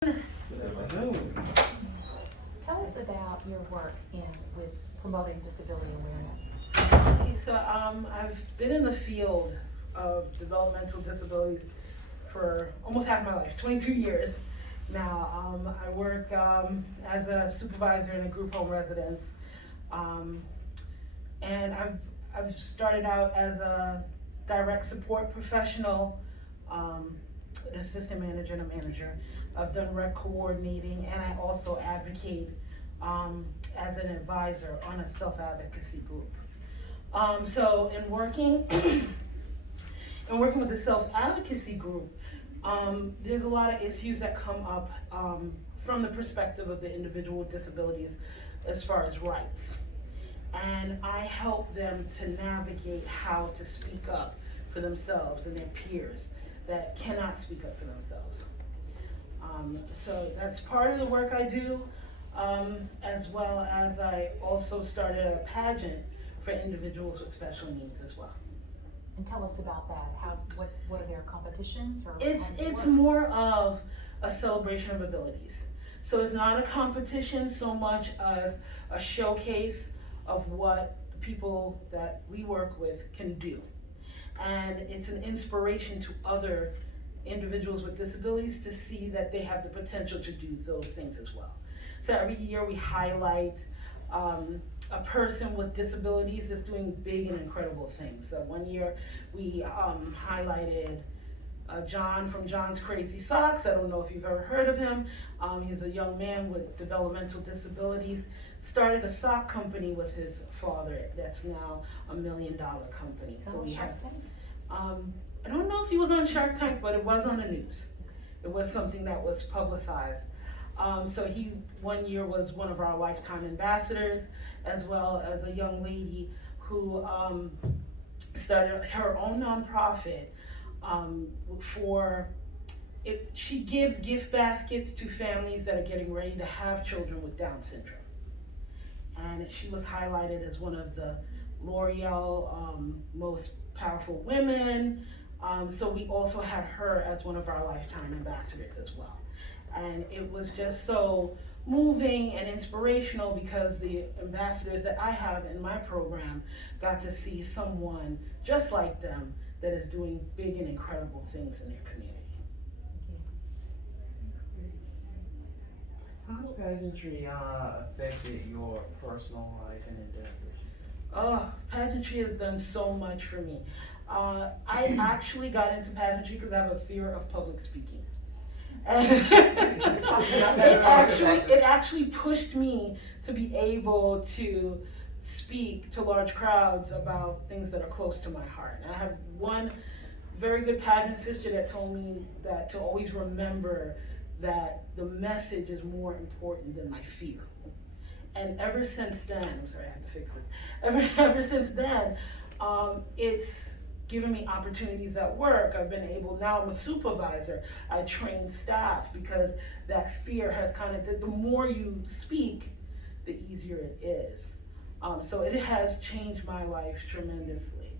Tell us about your work with promoting disability awareness. Okay, so I've been in the field of developmental disabilities for almost half my life, 22 years now. I work as a supervisor in a group home residence, and I've started out as a direct support professional, an assistant manager and a manager. I've done rec coordinating, and I also advocate as an advisor on a self-advocacy group. So in working with the self-advocacy group, there's a lot of issues that come up from the perspective of the individual with disabilities as far as rights. And I help them to navigate how to speak up for themselves and their peers that cannot speak up for themselves. So that's part of the work I do, as well as I also started a pageant for individuals with special needs as well. And tell us about that. What are their competitions, or It's more of a celebration of abilities. So it's not a competition so much as a showcase of what people that we work with can do. And it's an inspiration to other individuals with disabilities to see that they have the potential to do those things as well. So every year we highlight a person with disabilities that's doing big and incredible things. So one year we highlighted John from John's Crazy Socks. I don't know if you've ever heard of him. He's a young man with developmental disabilities. Started a sock company with his father that's now $1 million company. So we have I don't know if he was on Shark Tank, but it was on the news. It was something that was publicized. So he one year was one of our lifetime ambassadors, as well as a young lady who started her own nonprofit she gives gift baskets to families that are getting ready to have children with Down syndrome. And she was highlighted as one of the L'Oreal most powerful women. So we also had her as one of our lifetime ambassadors as well. And it was just so moving and inspirational because the ambassadors that I have in my program got to see someone just like them that is doing big and incredible things in their community. How's pageantry affected your personal life and endeavors? Oh, pageantry has done so much for me. I actually got into pageantry because I have a fear of public speaking. And it actually pushed me to be able to speak to large crowds about things that are close to my heart. And I have one very good pageant sister that told me that to always remember that the message is more important than my fear. And ever since then, I'm sorry, I have to fix this. Ever since then, it's given me opportunities at work. I've been able, now I'm a supervisor, I train staff because that fear has kind of, the more you speak, the easier it is. So it has changed my life tremendously.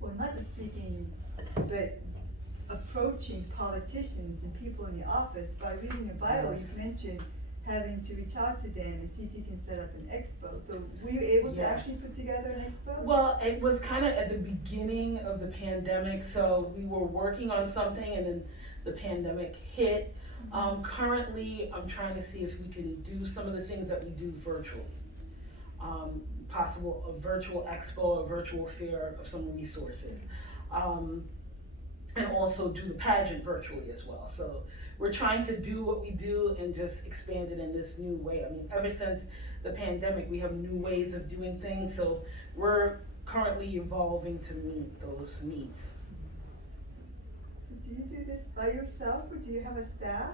Well, not just speaking, but approaching politicians and people in the office. By reading your bio, Yes. you mentioned having to reach out to them and see if you can set up an expo. So were you able to actually put together an expo? Well, it was kind of at the beginning of the pandemic, so we were working on something and then the pandemic hit. Currently, I'm trying to see if we can do some of the things that we do virtually. Possible a virtual expo, a virtual fair of some resources. And also do the pageant virtually as well. So we're trying to do what we do and just expand it in this new way. I mean, ever since the pandemic, we have new ways of doing things. So we're currently evolving to meet those needs. So do you do this by yourself or do you have a staff?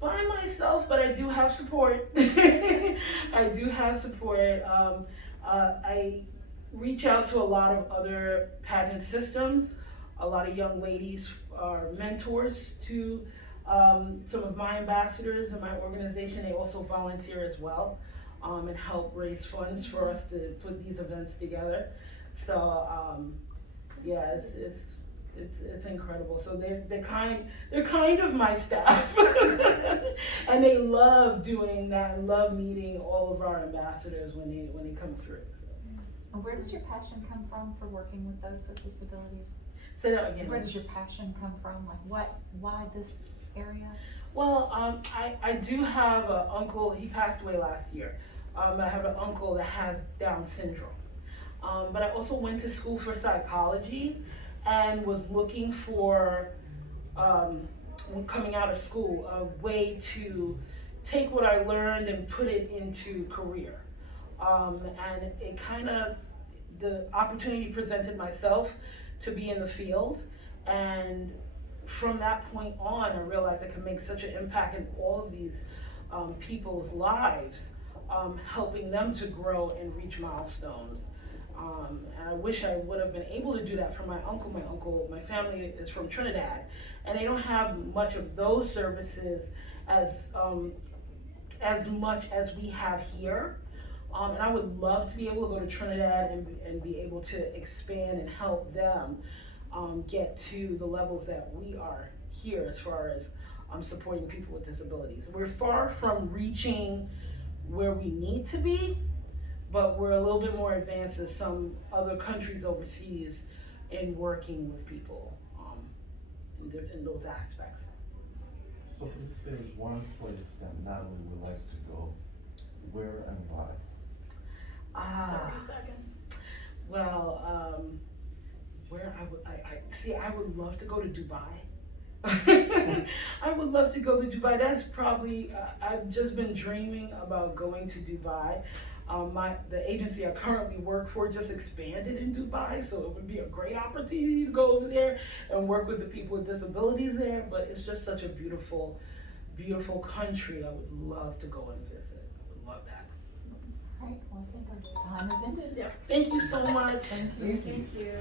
By myself, but I do have support. I do have support. I reach out to a lot of other pageant systems. A lot of young ladies are mentors to some of my ambassadors in my organization. They also volunteer as well and help raise funds for us to put these events together. So yeah, it's It's incredible. So they're kind of my staff, and they love doing that and love meeting all of our ambassadors when they come through. And where does your passion come from for working with those with disabilities? Say that again. Where does your passion come from? Like why this area? Well, I do have an uncle. He passed away last year. I have an uncle that has Down syndrome. But I also went to school for psychology and was looking for, when coming out of school, a way to take what I learned and put it into career. And it kind of, the opportunity presented myself to be in the field, and from that point on, I realized I could make such an impact in all of these people's lives, helping them to grow and reach milestones. And I wish I would have been able to do that for my uncle. My family is from Trinidad, and they don't have much of those services as much as we have here. And I would love to be able to go to Trinidad and be able to expand and help them get to the levels that we are here as far as supporting people with disabilities. We're far from reaching where we need to be, but we're a little bit more advanced than some other countries overseas in working with people in those aspects. So if there's one place that Natalie would like to go, where and why? 30 seconds. Well, where I would love to go to Dubai. I would love to go to Dubai. That's probably, I've just been dreaming about going to Dubai. The agency I currently work for just expanded in Dubai, so it would be a great opportunity to go over there and work with the people with disabilities there. But it's just such a beautiful, beautiful country. I would love to go and visit. I would love that. All right, well, I think our time has ended. Yeah. Thank you so much. Thank you. Thank you.